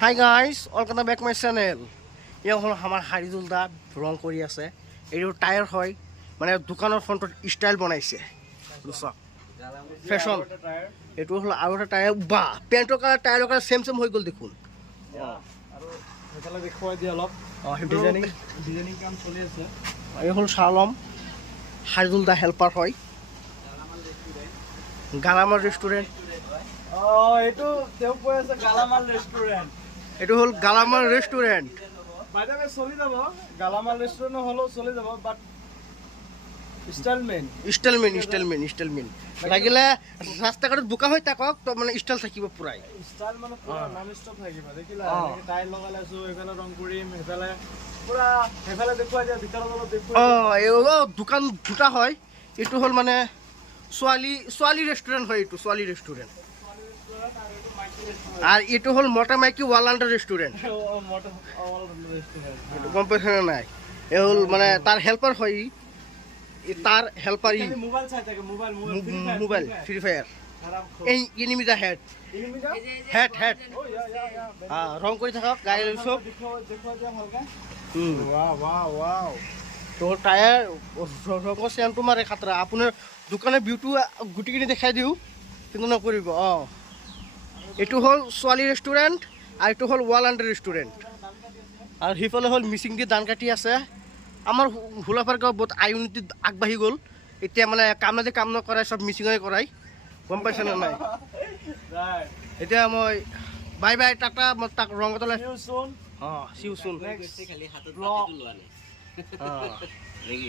Hi guys, welcome back my channel. এয়া হল আমাৰ হাৰিদুল দা ৰং কৰি আছে। এইটো টায়াৰ হয়, মানে দোকানৰ ফ্ৰণ্টত স্টাইল বনাইছে। ফেশ্বন এইটো হল আৰু এটা টায়াৰ। বা পেণ্টৰ কালাৰ টায়াৰৰ কালাৰ চেম চেম হৈ গ'ল দেখোন। এই হল চালম, হাৰিদুল দা হেল্পাৰ হয়। গালামাল ৰেষ্টুৰেণ্ট। এইটো হল গালামাল ৰেষ্টুৰেণ্ট। চলি যাব গালামাল ৰেষ্টুৰেণ্ট হ'লেও চলি যাব, বাট ইনষ্টলমেণ্ট লাগিলে ৰাস্তা ঘাটত বোকা হৈ থাকক, তো মানে ষ্টাইল থাকিব পুৰাই। ষ্টাইল মানে পুৰা নন ষ্টপ থাকিব। দেখিলা টাইল লগাই লৈছো, এইফালে ৰং কৰিম, সেইফালে পুৰা সেইফালে দেখুৱাই দিয়া, ভিতৰত অলপ দেখুৱাই। এই দোকান দুটা হয়। এইটো হ'ল মানে ছোৱালী ৰেষ্টুৰেণ্ট হয়। এইটো ছোৱালী ৰেষ্টুৰেণ্ট। আর এটা হল মোটা মাইকি ওয়ালান্ডার রেস্টুরেন্ট। গম পাইছে না নাই? এ হল মানে তার হেল্পার হয়, তার হেল্পার মোবাইল ফ্রি ফায়ার। এই এনিমিটা হেড রং করে থাকক গাড়ি সব। তো টায়ার ৰঙৰ চেনটো মাৰে খাতৰা। আপোনাৰ দোকানৰ ভিউটো গুটিখিনি দেখাই দিওঁ, কিন্তু নকৰিব। এইটো হল ছোৱালী ৰেষ্টুৰেণ্ট আৰু এইটো হল ওয়ালান্ডাৰ ৰেষ্টুৰেণ্ট। আৰু সিফালে হল মিচিং দি ধান কাটি আছে। আমাৰ হোলাপাৰ গাঁও বহুত আইউন্নতি আগবাঢ়ি গ'ল। এতিয়া মানে কাম নকৰাই, চব মিচিঙে কৰাই। গম পাইছে নে নাই? এতিয়া মই বাই বাই, টাটা। মই তাক ৰং এটা চিউ চুন।